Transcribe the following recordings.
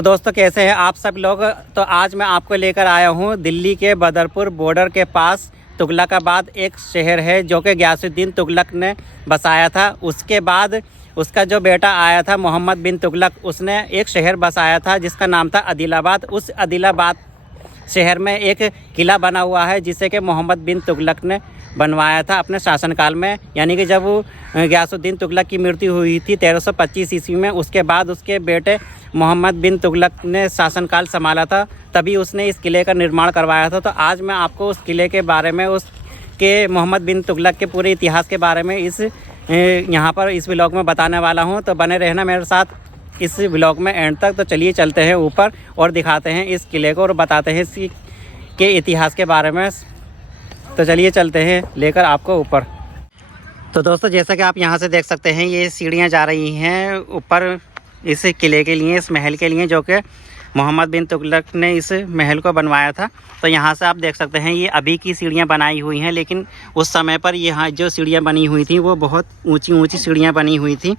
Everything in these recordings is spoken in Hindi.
तो दोस्तों कैसे हैं आप सब लोग। तो आज मैं आपको लेकर आया हूं दिल्ली के बदरपुर बॉर्डर के पास तुगलकाबाद एक शहर है जो कि गयासुद्दीन तुगलक ने बसाया था। उसके बाद उसका जो बेटा आया था मोहम्मद बिन तुगलक, उसने एक शहर बसाया था जिसका नाम था आदिलाबाद। उस आदिलाबाद शहर में एक किला बना हुआ है जिसे कि मोहम्मद बिन तुगलक ने बनवाया था अपने शासनकाल में, यानी कि जब गयासुद्दीन तुगलक की मृत्यु हुई थी 1325 ईस्वी में। उसके बाद उसके बेटे मोहम्मद बिन तुगलक ने शासनकाल संभाला था, तभी उसने इस किले का निर्माण करवाया था। तो आज मैं आपको उस किले के बारे में, उसके मोहम्मद बिन तुगलक के पूरे इतिहास के बारे में यहाँ पर इस व्लॉग में बताने वाला हूँ। तो बने रहना मेरे साथ इस व्लॉग में एंड तक। तो चलिए चलते हैं ऊपर और दिखाते हैं इस किले को और बताते हैं इसके इतिहास के बारे में। तो चलिए चलते हैं लेकर आपको ऊपर। तो दोस्तों जैसा कि आप यहाँ से देख सकते हैं ये सीढ़ियाँ जा रही हैं ऊपर इस किले के लिए, इस महल के लिए, जो कि मोहम्मद बिन तुगलक ने इस महल को बनवाया था। तो यहाँ से आप देख सकते हैं ये अभी की सीढ़ियाँ बनाई हुई हैं, लेकिन उस समय पर यहाँ जो सीढ़ियाँ बनी हुई थी वो बहुत ऊंची ऊंची सीढ़ियाँ बनी हुई थी।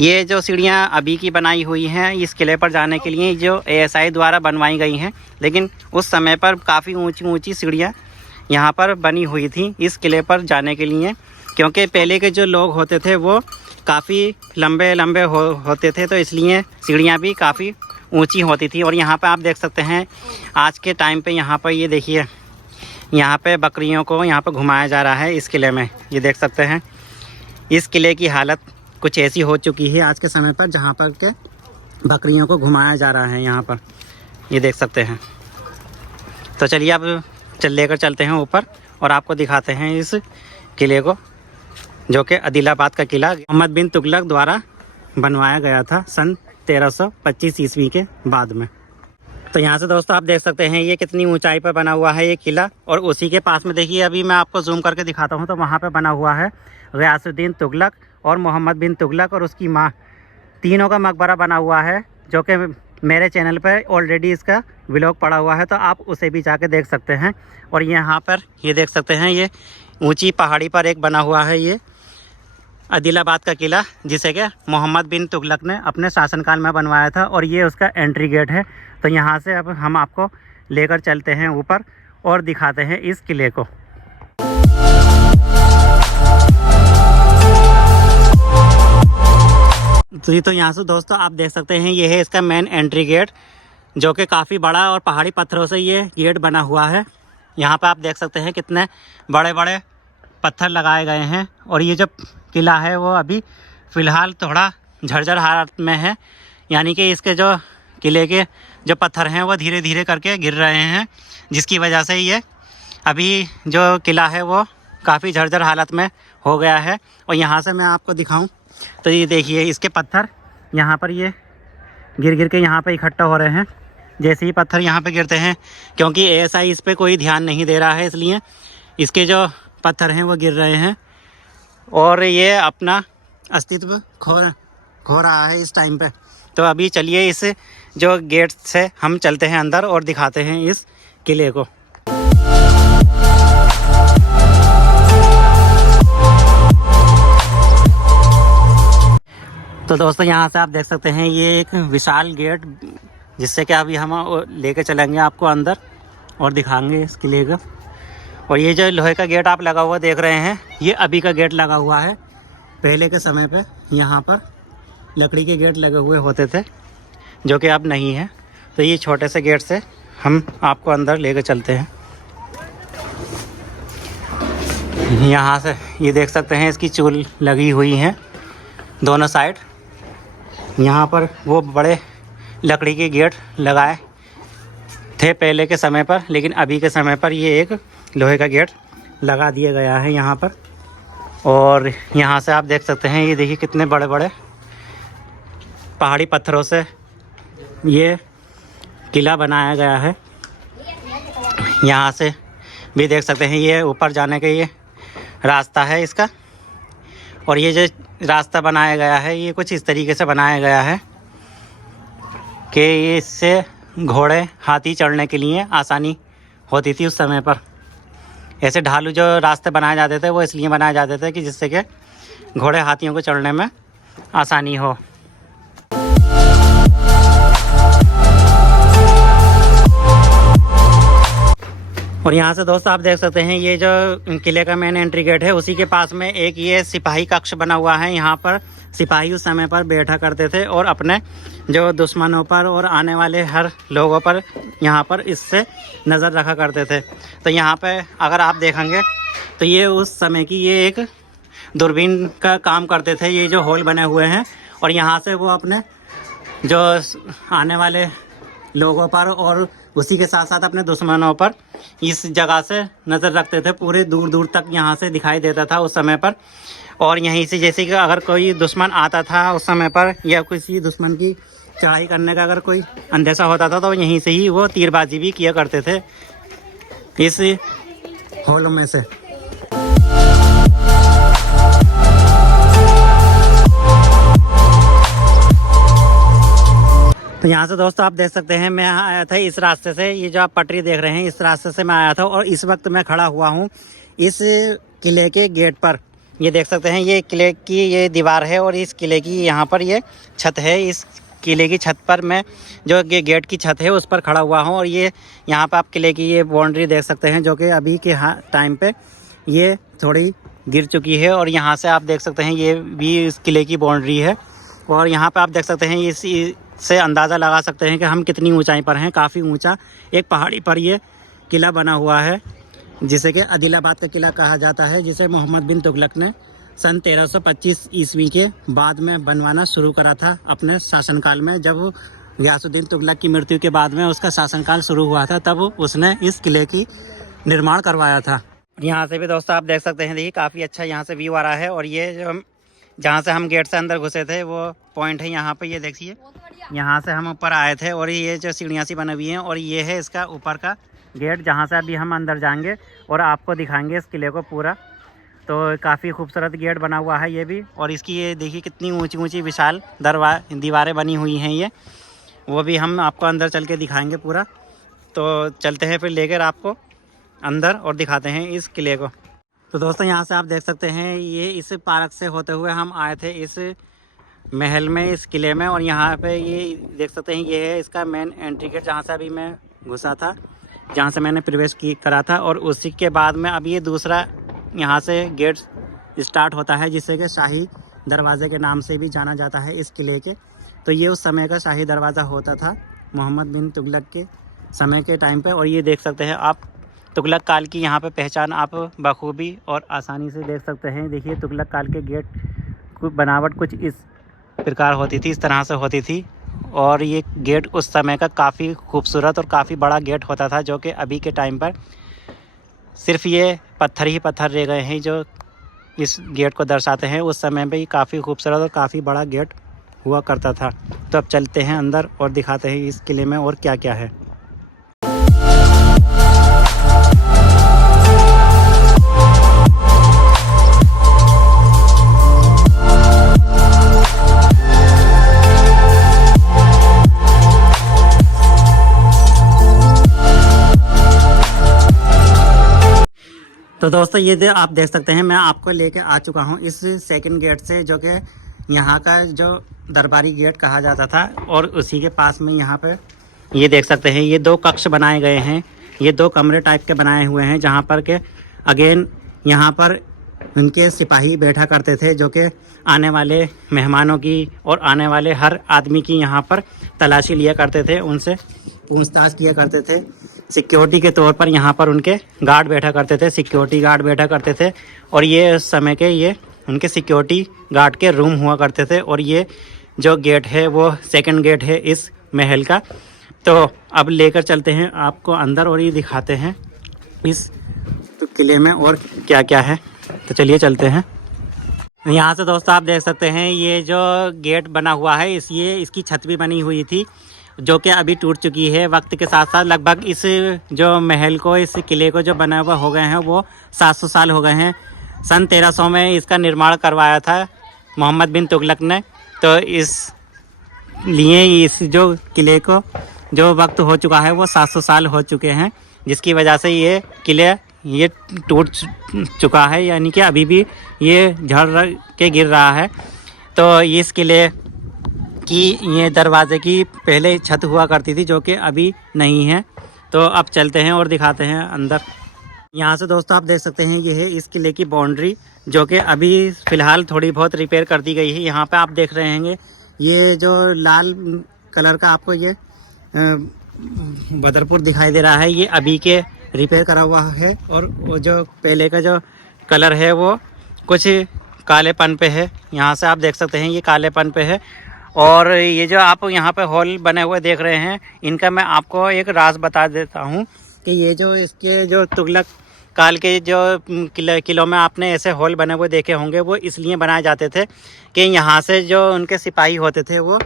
ये जो सीढ़ियाँ अभी की बनाई हुई हैं इस किले पर जाने के लिए जो ASI द्वारा बनवाई गई हैं, लेकिन उस समय पर काफ़ी ऊँची ऊँची सीढ़ियाँ यहाँ पर बनी हुई थी इस किले पर जाने के लिए, क्योंकि पहले के जो लोग होते थे वो काफ़ी लंबे लंबे होते थे, तो इसलिए सीढ़ियाँ भी काफ़ी ऊंची होती थी। और यहाँ पे आप देख सकते हैं आज के टाइम पे यहाँ पर ये देखिए, यहाँ पे बकरियों को यहाँ पर घुमाया जा रहा है इस किले में। ये देख सकते हैं इस किले की हालत कुछ ऐसी हो चुकी है आज के समय पर, जहाँ पर के बकरियों को घुमाया जा रहा है यहाँ पर, ये देख सकते हैं। तो चलिए अब लेकर चलते हैं ऊपर और आपको दिखाते हैं इस किले को, जो कि आदिलाबाद का किला मोहम्मद बिन तुगलक द्वारा बनवाया गया था सन 1325 ईस्वी के बाद में। तो यहाँ से दोस्तों आप देख सकते हैं ये कितनी ऊंचाई पर बना हुआ है ये किला, और उसी के पास में देखिए अभी मैं आपको जूम करके दिखाता हूँ तो वहाँ पे बना हुआ है गयासुद्दीन तुगलक और मोहम्मद बिन तुगलक और उसकी माँ, तीनों का मकबरा बना हुआ है, जो कि मेरे चैनल पर ऑलरेडी इसका व्लॉग पड़ा हुआ है, तो आप उसे भी जाके देख सकते हैं। और यहाँ पर ये देख सकते हैं ये ऊंची पहाड़ी पर एक बना हुआ है ये आदिलाबाद का किला, जिसे कि मोहम्मद बिन तुगलक ने अपने शासनकाल में बनवाया था, और ये उसका एंट्री गेट है। तो यहाँ से अब हम आपको लेकर चलते हैं ऊपर और दिखाते हैं इस किले को। तो यहाँ से दोस्तों आप देख सकते हैं ये है इसका मेन एंट्री गेट, जो कि काफ़ी बड़ा और पहाड़ी पत्थरों से ये गेट बना हुआ है। यहाँ पे आप देख सकते हैं कितने बड़े बड़े पत्थर लगाए गए हैं, और ये जो किला है वो अभी फ़िलहाल थोड़ा झरझर हालत में है, यानी कि इसके जो किले के जो पत्थर हैं वो धीरे धीरे करके गिर रहे हैं, जिसकी वजह से ये अभी जो किला है वो काफ़ी झरझर हालत में हो गया है। और यहाँ से मैं आपको दिखाऊं तो ये देखिए इसके पत्थर यहाँ पर ये गिर गिर के यहाँ पर इकट्ठा हो रहे हैं। जैसे ही पत्थर यहाँ पे गिरते हैं, क्योंकि ASI इस पे कोई ध्यान नहीं दे रहा है, इसलिए इसके जो पत्थर हैं वो गिर रहे हैं और ये अपना अस्तित्व खो रहा है इस टाइम पे। तो अभी चलिए इस जो गेट से हम चलते हैं अंदर और दिखाते हैं इस किले को। तो दोस्तों यहाँ से आप देख सकते हैं ये एक विशाल गेट, जिससे कि अभी हम लेके चलेंगे आपको अंदर और दिखाएंगे इस किले का। और ये जो लोहे का गेट आप लगा हुआ देख रहे हैं ये अभी का गेट लगा हुआ है। पहले के समय पे यहाँ पर लकड़ी के गेट लगे हुए होते थे, जो कि अब नहीं है। तो ये छोटे से गेट से हम आपको अंदर लेके चलते हैं। यहाँ से ये देख सकते हैं इसकी चूल लगी हुई हैं दोनों साइड। यहाँ पर वो बड़े लकड़ी के गेट लगाए थे पहले के समय पर, लेकिन अभी के समय पर ये एक लोहे का गेट लगा दिया गया है यहाँ पर। और यहाँ से आप देख सकते हैं ये देखिए कितने बड़े बड़े पहाड़ी पत्थरों से ये किला बनाया गया है। यहाँ से भी देख सकते हैं ये ऊपर जाने का ये रास्ता है इसका। और ये जो रास्ता बनाया गया है ये कुछ इस तरीके से बनाया गया है कि इससे घोड़े हाथी चढ़ने के लिए आसानी होती थी उस समय पर। ऐसे ढालू जो रास्ते बनाए जाते थे वो इसलिए बनाए जाते थे कि जिससे कि घोड़े हाथियों को चढ़ने में आसानी हो। और यहाँ से दोस्तों आप देख सकते हैं ये जो किले का मेन एंट्री गेट है, उसी के पास में एक ये सिपाही कक्ष बना हुआ है। यहाँ पर सिपाही उस समय पर बैठा करते थे और अपने जो दुश्मनों पर और आने वाले हर लोगों पर यहाँ पर इससे नज़र रखा करते थे। तो यहाँ पे अगर आप देखेंगे तो ये उस समय की ये एक दूरबीन का काम करते थे, ये जो होल बने हुए हैं। और यहाँ से वो अपने जो आने वाले लोगों पर और उसी के साथ साथ अपने दुश्मनों पर इस जगह से नज़र रखते थे। पूरे दूर दूर तक यहाँ से दिखाई देता था उस समय पर। और यहीं से जैसे कि अगर कोई दुश्मन आता था उस समय पर या किसी दुश्मन की चढ़ाई करने का अगर कोई अंदेशा होता था तो यहीं से ही वो तीरबाजी भी किया करते थे इस होल में से। तो यहाँ से दोस्तों आप देख सकते हैं मैं आया था इस रास्ते से, ये जो आप पटरी देख रहे हैं इस रास्ते से मैं आया था। और इस वक्त मैं खड़ा हुआ हूँ इस किले के गेट पर। ये देख सकते हैं ये किले की ये दीवार है और इस किले की यहाँ पर ये छत है। इस किले की छत पर मैं जो ये गेट की छत है उस पर खड़ा हुआ हूँ। और ये यहाँ पर आप किले की ये बाउंड्री देख सकते हैं जो कि अभी के टाइम पे ये थोड़ी गिर चुकी है। और यहाँ से आप देख सकते हैं ये भी इस किले की बाउंड्री है। और यहाँ पर आप देख सकते हैं इस से अंदाज़ा लगा सकते हैं कि हम कितनी ऊंचाई पर हैं। काफ़ी ऊंचा एक पहाड़ी पर ये किला बना हुआ है जिसे कि आदिलाबाद का किला कहा जाता है, जिसे मोहम्मद बिन तुगलक ने सन 1325 ईस्वी के बाद में बनवाना शुरू करा था अपने शासनकाल में। जब गयासुद्दीन तुगलक की मृत्यु के बाद में उसका शासनकाल शुरू हुआ था तब उसने इस किले की निर्माण करवाया था। यहाँ से भी दोस्तों आप देख सकते हैं, देखिए काफ़ी अच्छा यहाँ से व्यू आ रहा है। और ये जो जहाँ से हम गेट से अंदर घुसे थे वो पॉइंट है यहाँ पे, ये देखिए यहाँ से हम ऊपर आए थे। और ये जो सीढ़ियाँ सी बनी हुई हैं और ये है इसका ऊपर का गेट जहाँ से अभी हम अंदर जाएंगे और आपको दिखाएंगे इस किले को पूरा। तो काफ़ी खूबसूरत गेट बना हुआ है ये भी। और इसकी ये देखिए कितनी ऊंची ऊंची विशाल दीवारें बनी हुई हैं, ये वो भी हम आपको अंदर चल के दिखाएँगे पूरा। तो चलते हैं फिर लेकर आपको अंदर और दिखाते हैं इस किले को। तो दोस्तों यहाँ से आप देख सकते हैं ये इस पार्क से होते हुए हम आए थे इस महल में, इस किले में। और यहाँ पे ये देख सकते हैं ये है इसका मेन एंट्री गेट जहाँ से अभी मैं घुसा था, जहाँ से मैंने प्रवेश करा था। और उसी के बाद में अब ये दूसरा यहाँ से गेट स्टार्ट होता है जिसे कि शाही दरवाज़े के नाम से भी जाना जाता है इस किले के। तो ये उस समय का शाही दरवाज़ा होता था मोहम्मद बिन तुगलक के समय के टाइम पे। और ये देख सकते हैं आप तुगलक काल की यहाँ पे पहचान आप बखूबी और आसानी से देख सकते हैं। देखिए तुगलक काल के गेट की बनावट कुछ इस प्रकार होती थी, इस तरह से होती थी। और ये गेट उस समय का काफ़ी खूबसूरत और काफ़ी बड़ा गेट होता था, जो कि अभी के टाइम पर सिर्फ ये पत्थर ही पत्थर रह गए हैं जो इस गेट को दर्शाते हैं। उस समय पे काफ़ी खूबसूरत और काफ़ी बड़ा गेट हुआ करता था। तो अब चलते हैं अंदर और दिखाते हैं इस किले में और क्या क्या है। तो दोस्तों ये आप देख सकते हैं मैं आपको लेके आ चुका हूँ इस सेकंड गेट से, जो कि यहाँ का जो दरबारी गेट कहा जाता था। और उसी के पास में यहाँ पे ये देख सकते हैं ये दो कक्ष बनाए गए हैं, ये दो कमरे टाइप के बनाए हुए हैं जहाँ पर के अगेन यहाँ पर उनके सिपाही बैठा करते थे, जो कि आने वाले मेहमानों की और आने वाले हर आदमी की यहाँ पर तलाशी लिया करते थे, उनसे पूछताछ किया करते थे। सिक्योरिटी के तौर पर यहाँ पर उनके गार्ड बैठा करते थे, सिक्योरिटी गार्ड बैठा करते थे। और ये उस समय के ये उनके सिक्योरिटी गार्ड के रूम हुआ करते थे। और ये जो गेट है वो सेकंड गेट है इस महल का। तो अब लेकर चलते हैं आपको अंदर और ये दिखाते हैं इस किले में और क्या क्या है। तो चलिए चलते हैं। यहाँ से दोस्तों आप देख सकते हैं ये जो गेट बना हुआ है इसकी छत भी बनी हुई थी, जो कि अभी टूट चुकी है वक्त के साथ साथ। लगभग इस जो महल को, इस किले को जो बना हुआ हो गए हैं वो 700 साल हो गए हैं। सन 1300 में इसका निर्माण करवाया था मोहम्मद बिन तुगलक ने। तो इस लिए इस जो किले को जो वक्त हो चुका है वो 700 साल हो चुके हैं, जिसकी वजह से ये किले ये टूट चुका है, यानी कि अभी भी ये झड़ के गिर रहा है। तो इस किले कि ये दरवाज़े की पहले छत हुआ करती थी, जो कि अभी नहीं है। तो अब चलते हैं और दिखाते हैं अंदर। यहाँ से दोस्तों आप देख सकते हैं ये है इस किले की बाउंड्री, जो कि अभी फ़िलहाल थोड़ी बहुत रिपेयर कर दी गई है। यहाँ पे आप देख रहे हैं ये जो लाल कलर का आपको ये बदरपुर दिखाई दे रहा है, ये अभी के रिपेयर करा हुआ है। और वो जो पहले का जो कलर है वो कुछ कालेपन पे है। यहाँ से आप देख सकते हैं ये कालेपन पे है। और ये जो आप यहाँ पे हॉल बने हुए देख रहे हैं, इनका मैं आपको एक राज बता देता हूँ कि ये जो इसके जो तुगलक काल के जो किलों में आपने ऐसे हॉल बने हुए देखे होंगे, वो इसलिए बनाए जाते थे कि यहाँ से जो उनके सिपाही होते थे वो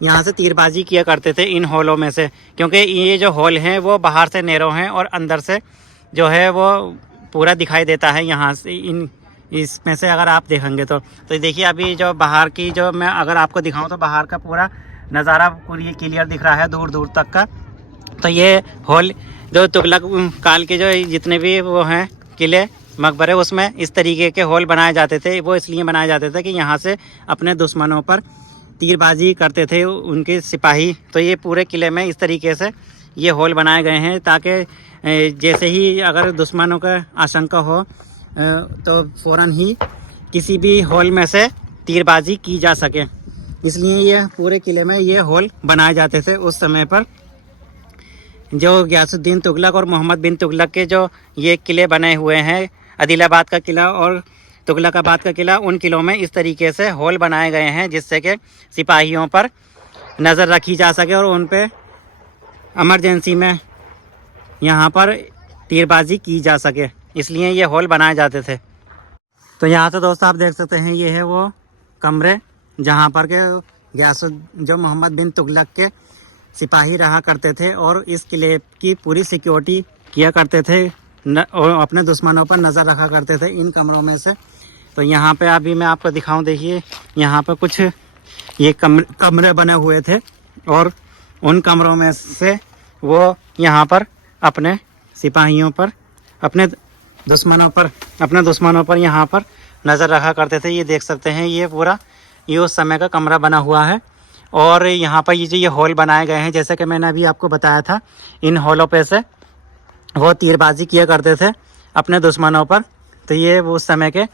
यहाँ से तीरबाजी किया करते थे इन हॉलों में से, क्योंकि ये जो हॉल हैं वो बाहर से नैरो हैं और अंदर से जो है वो पूरा दिखाई देता है। यहाँ से इसमें से अगर आप देखेंगे तो देखिए अभी जो बाहर की जो मैं अगर आपको दिखाऊं तो बाहर का पूरा नज़ारा पूरी क्लियर दिख रहा है दूर दूर तक का। तो ये हॉल जो तुगलक काल के जो जितने भी वो हैं किले मकबरे, उसमें इस तरीके के हॉल बनाए जाते थे। वो इसलिए बनाए जाते थे कि यहाँ से अपने दुश्मनों पर तीरबाजी करते थे उनके सिपाही। तो ये पूरे किले में इस तरीके से ये हॉल बनाए गए हैं ताकि जैसे ही अगर दुश्मनों का आशंका हो तो फ़ौरन ही किसी भी हॉल में से तीरबाजी की जा सके। इसलिए ये पूरे किले में ये हॉल बनाए जाते थे उस समय पर। जो गियासुद्दीन तुगलक और मोहम्मद बिन तुगलक के जो ये किले बने हुए हैं, आदिलाबाद का किला और तुगलकाबाद का किला, उन किलों में इस तरीके से हॉल बनाए गए हैं जिससे कि सिपाहियों पर नज़र रखी जा सके और उन पे इमरजेंसी में यहाँ पर तीरबाजी की जा सके। इसलिए ये हॉल बनाए जाते थे। तो यहाँ से दोस्तों आप देख सकते हैं ये है वो कमरे जहाँ पर के जो मोहम्मद बिन तुगलक के सिपाही रहा करते थे और इस किले की पूरी सिक्योरिटी किया करते थे और अपने दुश्मनों पर नज़र रखा करते थे इन कमरों में से। तो यहाँ पे अभी मैं आपको दिखाऊं, देखिए यहाँ पर कुछ ये कमरे बने हुए थे और उन कमरों में से वो यहाँ पर अपने सिपाहियों पर अपने दुश्मनों पर यहाँ पर नज़र रखा करते थे। ये देख सकते हैं ये पूरा ये उस समय का कमरा बना हुआ है। और यहाँ पर ये जो ये हॉल बनाए गए हैं, जैसे कि मैंने अभी आपको बताया था, इन हॉलों पे से वो तीरबाजी किया करते थे अपने दुश्मनों पर। तो ये वो उस समय के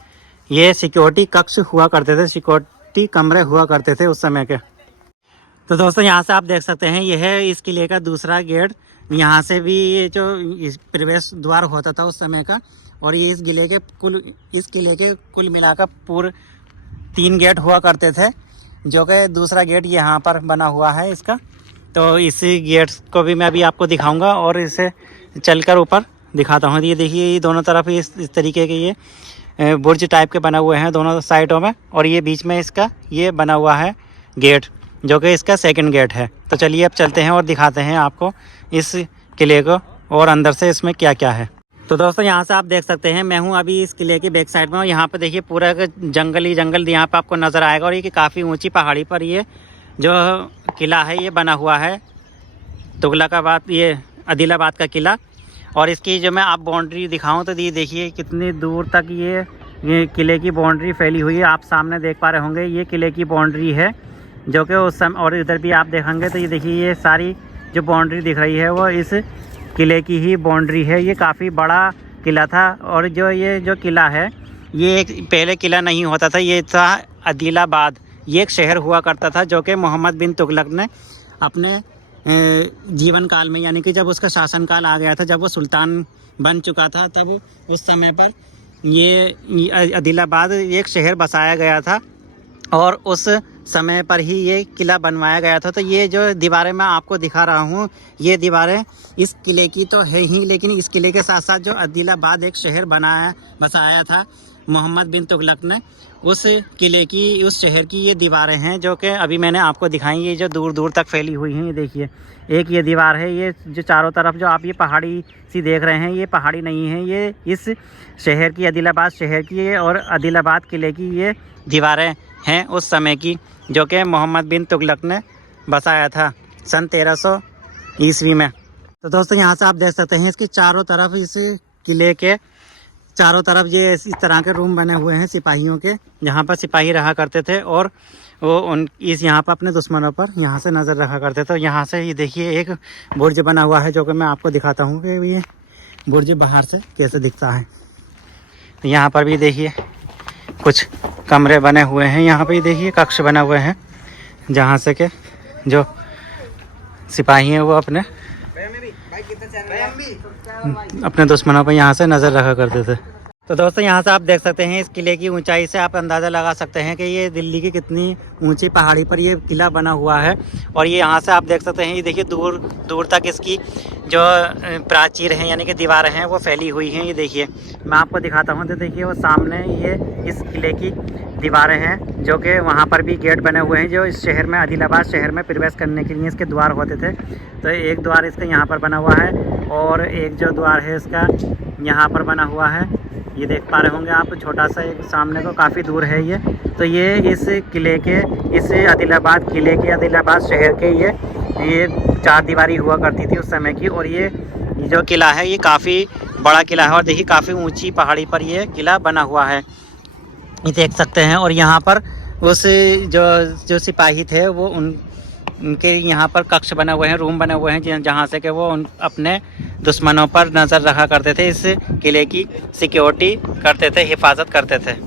ये सिक्योरिटी कक्ष हुआ करते थे, सिक्योरिटी कमरे हुआ करते थे उस समय के। तो दोस्तों यहाँ से आप देख सकते हैं ये है इस किले का दूसरा गेट। यहाँ से भी ये जो इस प्रवेश द्वार होता था उस समय का। और ये इस किले के कुल मिलाकर पूरे 3 गेट हुआ करते थे, जो कि दूसरा गेट यहाँ पर बना हुआ है इसका। तो इसी गेट को भी मैं अभी आपको दिखाऊंगा और इसे चलकर ऊपर दिखाता हूँ। ये देखिए ये दोनों तरफ इस तरीके के ये बुर्ज टाइप के बना हुए हैं दोनों साइडों में, और ये बीच में इसका ये बना हुआ है गेट, जो कि इसका सेकंड गेट है। तो चलिए अब चलते हैं और दिखाते हैं आपको इस किले को और अंदर से इसमें क्या क्या है। तो दोस्तों यहाँ से आप देख सकते हैं मैं हूँ अभी इस किले के बैक साइड में, और यहाँ पे देखिए पूरा जंगल ही जंगल यहाँ पे आपको नज़र आएगा। और ये काफ़ी ऊंची पहाड़ी पर ये जो किला है ये बना हुआ है, तुगलकाबाद ये आदिलाबाद का किला। और इसकी जो मैं आप बाउंड्री दिखाऊं तो ये देखिए कितनी दूर तक ये किले की बाउंड्री फैली हुई है। आप सामने देख पा रहे होंगे ये किले की बाउंड्री है, जो कि उस समय, और इधर भी आप देखेंगे तो ये देखिए ये सारी जो बाउंड्री दिख रही है वो इस किले की ही बाउंड्री है। ये काफ़ी बड़ा किला था। और ये जो किला है ये एक पहले किला नहीं होता था, ये था आदिलाबाद। ये एक शहर हुआ करता था जो कि मोहम्मद बिन तुगलक ने अपने जीवन काल में, यानी कि जब उसका शासनकाल आ गया था, जब वो सुल्तान बन चुका था, तब उस समय पर ये आदिलाबाद एक शहर बसाया गया था और उस समय पर ही ये किला बनवाया गया था। तो ये जो दीवारें मैं आपको दिखा रहा हूँ, ये दीवारें इस किले की तो है ही, लेकिन इस किले के साथ साथ जो आदिलाबाद एक शहर बसाया था मोहम्मद बिन तुगलक ने, उस किले की, उस शहर की ये दीवारें हैं जो कि अभी मैंने आपको दिखाई। ये जो दूर दूर तक फैली हुई हैं, ये देखिए एक ये दीवार है, ये जो चारों तरफ जो आप ये पहाड़ी सी देख रहे हैं, ये पहाड़ी नहीं है, ये इस शहर की, आदिलाबाद शहर की और आदिलाबाद किले की ये दीवारें हैं उस समय की, जो कि मोहम्मद बिन तुगलक ने बसाया था सन 1300 ईस्वी में। तो दोस्तों यहाँ से आप देख सकते हैं इसके चारों तरफ, इस किले के चारों तरफ ये इस तरह के रूम बने हुए हैं सिपाहियों के, जहाँ पर सिपाही रहा करते थे और वो यहाँ पर अपने दुश्मनों पर यहाँ से नज़र रखा करते थे। तो यहाँ से ये देखिए एक बुर्ज बना हुआ है, जो कि मैं आपको दिखाता हूँ कि ये बुर्ज बाहर से कैसे दिखता है। यहाँ पर भी देखिए कुछ कमरे बने हुए हैं, यहाँ पे देखिए कक्ष बने हुए हैं जहाँ से के जो सिपाही हैं वो अपने दुश्मनों पर यहाँ से नज़र रखा करते थे। तो दोस्तों यहाँ से आप देख सकते हैं इस किले की ऊंचाई से आप अंदाज़ा लगा सकते हैं कि ये दिल्ली की कितनी ऊंची पहाड़ी पर ये किला बना हुआ है। और ये यहाँ से आप देख सकते हैं, ये देखिए दूर दूर तक इसकी जो प्राचीर हैं यानी कि दीवारें हैं वो फैली हुई हैं। ये देखिए मैं आपको दिखाता हूँ, तो देखिए वो सामने ये इस किले की दीवारें हैं जो कि वहाँ पर भी गेट बने हुए हैं जो इस शहर में आदिलाबाद शहर में प्रवेश करने के लिए इसके द्वार होते थे। तो एक द्वार इसका यहाँ पर बना हुआ है और एक जो द्वार है इसका यहाँ पर बना हुआ है, ये देख पा रहे होंगे आप, छोटा सा एक सामने को काफ़ी दूर है ये। तो ये इस किले के इस आदिलाबाद किले के आदिलाबाद शहर के ये चार दीवारी हुआ करती थी उस समय की। और ये जो किला है ये काफ़ी बड़ा किला है और देखिए काफ़ी ऊंची पहाड़ी पर ये किला बना हुआ है, ये देख सकते हैं। और यहाँ पर उस जो सिपाही थे वो उनके यहाँ पर कक्ष बने हुए हैं, रूम बने हुए हैं जहाँ से कि वो अपने दुश्मनों पर नज़र रखा करते थे, इस किले की सिक्योरिटी करते थे, हिफाजत करते थे।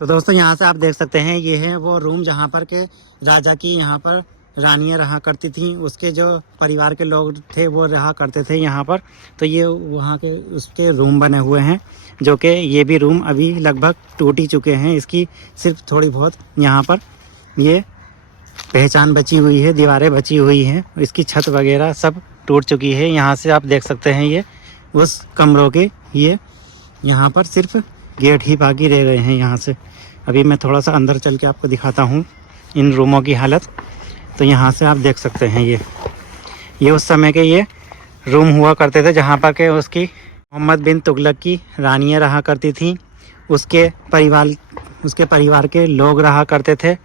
तो दोस्तों यहाँ से आप देख सकते हैं ये है वो रूम जहाँ पर के राजा की यहाँ पर रानियाँ रहा करती थीं, उसके जो परिवार के लोग थे वो रहा करते थे यहाँ पर। तो ये वहाँ के उसके रूम बने हुए हैं जो कि ये भी रूम अभी लगभग टूट ही चुके हैं, इसकी सिर्फ थोड़ी बहुत यहाँ पर ये पहचान बची हुई है, दीवारें बची हुई हैं, इसकी छत वगैरह सब टूट चुकी है। यहाँ से आप देख सकते हैं ये उस कमरों के ये यहाँ पर सिर्फ गेट ही बाकी रह गए हैं। यहाँ से अभी मैं थोड़ा सा अंदर चल के आपको दिखाता हूँ इन रूमों की हालत। तो यहाँ से आप देख सकते हैं ये उस समय के ये रूम हुआ करते थे जहाँ पर के उसकी मोहम्मद बिन तुगलक की रानियाँ रहा करती थीं, उसके परिवार के लोग रहा करते थे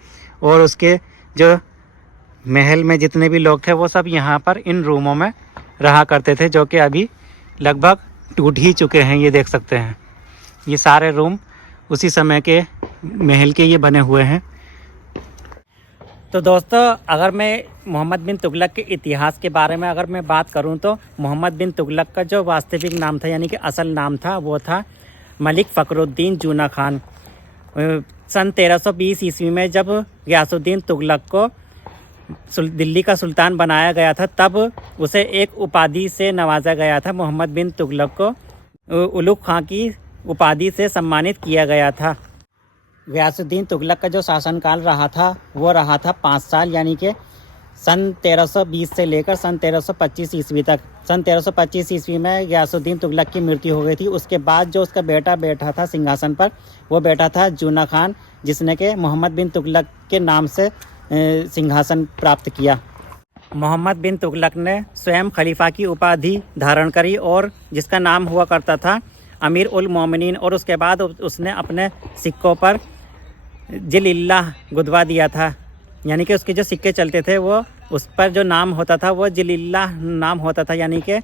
और उसके जो महल में जितने भी लोग थे वो सब यहाँ पर इन रूमों में रहा करते थे जो कि अभी लगभग टूट ही चुके हैं। ये देख सकते हैं ये सारे रूम उसी समय के महल के ये बने हुए हैं। तो दोस्तों अगर मैं मोहम्मद बिन तुगलक के इतिहास के बारे में अगर मैं बात करूं तो मोहम्मद बिन तुगलक का जो वास्तविक नाम था यानी कि असल नाम था वो था मलिक फ़खरुद्दीन जूना खान। सन 1320 ईस्वी में जब गियासुद्दीन तुगलक को दिल्ली का सुल्तान बनाया गया था तब उसे एक उपाधि से नवाजा गया था। मोहम्मद बिन तुगलक को उलुग खां की उपाधि से सम्मानित किया गया था। गियासुद्दीन तुगलक का जो शासनकाल रहा था वो रहा था 5 साल यानी कि सन 1320 से लेकर सन 1325 ईस्वी तक। सन 1325 ईस्वी में गियासुद्दीन तुगलक की मृत्यु हो गई थी। उसके बाद जो उसका बेटा बैठा था सिंहासन पर वो बेटा था जूना खान, जिसने के मोहम्मद बिन तुगलक के नाम से सिंहासन प्राप्त किया। मोहम्मद बिन तुगलक ने स्वयं खलीफा की उपाधि धारण करी और जिसका नाम हुआ करता था अमीर उल मोमिनीन। और उसके बाद उसने अपने सिक्कों पर जिलिल्लाह गुदवा दिया था, यानी कि उसके जो सिक्के चलते थे वो उस पर जो नाम होता था वो जिलिल्लाह नाम होता था, यानी कि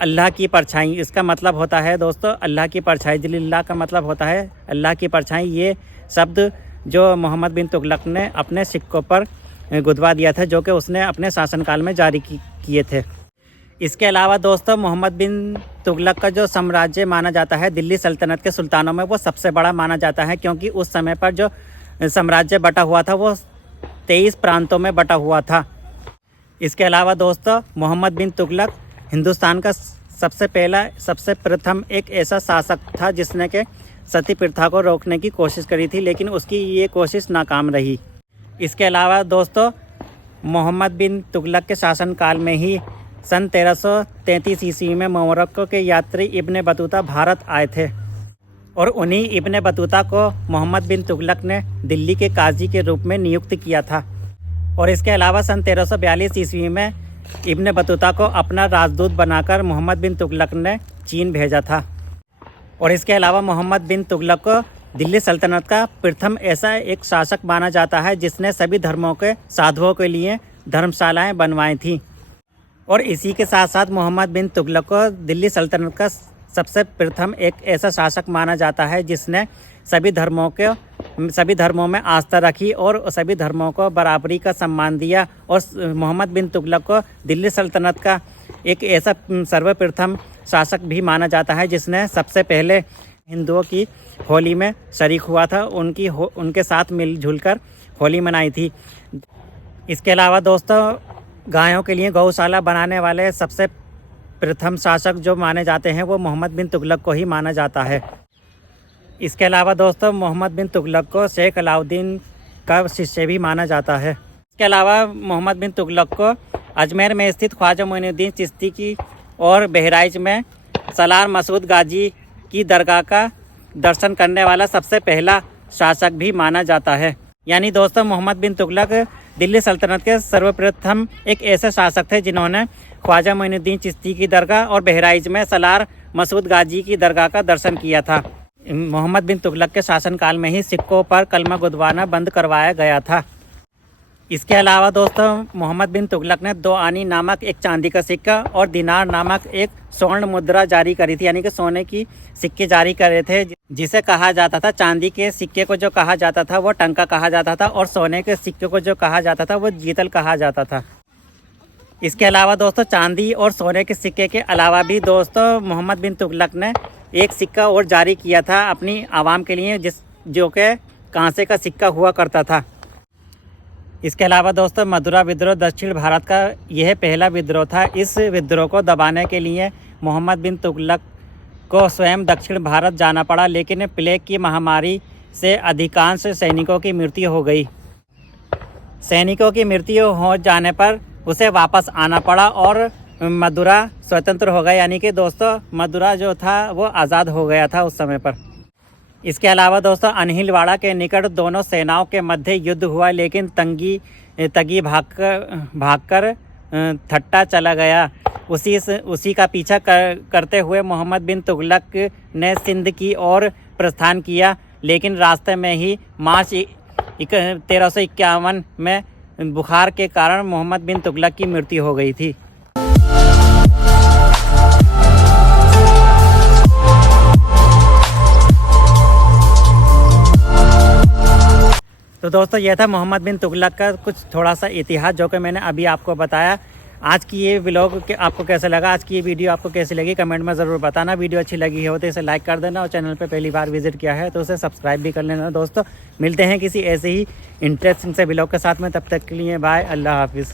अल्लाह की परछाई। इसका मतलब होता है दोस्तों अल्लाह की परछाई। जिलिल्लाह का मतलब होता है अल्लाह की परछाई। ये शब्द जो मोहम्मद बिन तुगलक ने अपने सिक्कों पर गुदवा दिया था जो कि उसने अपने शासनकाल में जारी किए थे। इसके अलावा दोस्तों मोहम्मद बिन तुगलक का जो साम्राज्य माना जाता है दिल्ली सल्तनत के सुल्तानों में वो सबसे बड़ा माना जाता है, क्योंकि उस समय पर जो साम्राज्य बटा हुआ था वो 23 प्रांतों में बटा हुआ था। इसके अलावा दोस्तों मोहम्मद बिन तुगलक हिंदुस्तान का सबसे प्रथम एक ऐसा शासक था जिसने के सती प्रथा को रोकने की कोशिश करी थी, लेकिन उसकी ये कोशिश नाकाम रही। इसके अलावा दोस्तों मोहम्मद बिन तुगलक के शासनकाल में ही सन 1333 ईस्वी में मोरक्को के यात्री इब्ने बतूता भारत आए थे और उन्हीं इब्ने बतूता को मोहम्मद बिन तुगलक ने दिल्ली के काजी के रूप में नियुक्त किया था। और इसके अलावा सन 1342 ईस्वी में इब्ने बतूता को अपना राजदूत बनाकर मोहम्मद बिन तुगलक ने चीन भेजा था। और इसके अलावा मोहम्मद बिन तुगलक को दिल्ली सल्तनत का प्रथम ऐसा एक शासक माना जाता है जिसने सभी धर्मों के साधुओं के लिए धर्मशालाएं बनवाई थी। और इसी के साथ साथ मोहम्मद बिन तुगलक को दिल्ली सल्तनत का सबसे प्रथम एक ऐसा शासक माना जाता है जिसने सभी धर्मों में आस्था रखी और सभी धर्मों को बराबरी का सम्मान दिया। और मोहम्मद बिन तुगलक को दिल्ली सल्तनत का एक ऐसा सर्वप्रथम शासक भी माना जाता है जिसने सबसे पहले हिंदुओं की होली में शरीक हुआ था, उनके साथ मिलजुल कर होली मनाई थी। इसके अलावा दोस्तों, गायों के लिए गौशाला बनाने वाले सबसे प्रथम शासक जो माने जाते हैं वो मोहम्मद बिन तुगलक को ही माना जाता है। इसके अलावा दोस्तों, मोहम्मद बिन तुगलक को शेख अलाउद्दीन का शिष्य भी माना जाता है। इसके अलावा मोहम्मद बिन तुगलक को अजमेर में स्थित ख्वाजा मोइनुद्दीन चिश्ती की और बहराइच में सलार मसूद गाजी की दरगाह का दर्शन करने वाला सबसे पहला शासक भी माना जाता है। यानी दोस्तों, मोहम्मद बिन तुगलक दिल्ली सल्तनत के सर्वप्रथम एक ऐसे शासक थे जिन्होंने ख्वाजा मोइनुद्दीन चिश्ती की दरगाह और बहराइच में सलार मसूद गाजी की दरगाह का दर्शन किया था। मोहम्मद बिन तुगलक के शासनकाल में ही सिक्कों पर कलमा गुदवाना बंद करवाया गया था। इसके अलावा दोस्तों, मोहम्मद बिन तुगलक ने 2 आनी नामक एक चांदी का सिक्का और दिनार नामक एक स्वर्ण मुद्रा जारी करी थी, यानी कि सोने की सिक्के जारी करे थे, जिसे कहा जाता था, चांदी के सिक्के को जो कहा जाता था वो टंका कहा जाता था और सोने के सिक्के को जो कहा जाता था वो जीतल कहा जाता था। इसके अलावा दोस्तों, चांदी और सोने के सिक्के के अलावा भी दोस्तों, मोहम्मद बिन तुगलक ने एक सिक्का और जारी किया था अपनी आवाम के लिए, जो कि कांसे का सिक्का हुआ करता था। इसके अलावा दोस्तों, मदुरा विद्रोह दक्षिण भारत का यह पहला विद्रोह था। इस विद्रोह को दबाने के लिए मोहम्मद बिन तुगलक को स्वयं दक्षिण भारत जाना पड़ा, लेकिन प्लेग की महामारी से अधिकांश सैनिकों की मृत्यु हो गई। सैनिकों की मृत्यु हो जाने पर उसे वापस आना पड़ा और मदुरा स्वतंत्र हो गया, यानी कि दोस्तों, मदुरा जो था वो आज़ाद हो गया था उस समय पर। इसके अलावा दोस्तों, अनहिलवाड़ा के निकट दोनों सेनाओं के मध्य युद्ध हुआ, लेकिन तगी भागकर थट्टा चला गया। उसी का पीछा करते हुए मोहम्मद बिन तुगलक ने सिंध की ओर प्रस्थान किया, लेकिन रास्ते में ही मार्च 1351 में बुखार के कारण मोहम्मद बिन तुगलक की मृत्यु हो गई थी। तो दोस्तों, यह था मोहम्मद बिन तुगलक का कुछ थोड़ा सा इतिहास जो कि मैंने अभी आपको बताया। आज की ये व्लॉग आपको कैसा लगा, आज की ये वीडियो आपको कैसी लगी, कमेंट में ज़रूर बताना। वीडियो अच्छी लगी हो तो इसे लाइक कर देना और चैनल पे पहली बार विजिट किया है तो उसे सब्सक्राइब भी कर लेना। दोस्तों, मिलते हैं किसी ऐसे ही इंटरेस्टिंग से व्लॉग के साथ में, तब तक के लिए बाय, अल्लाह हाफिज़।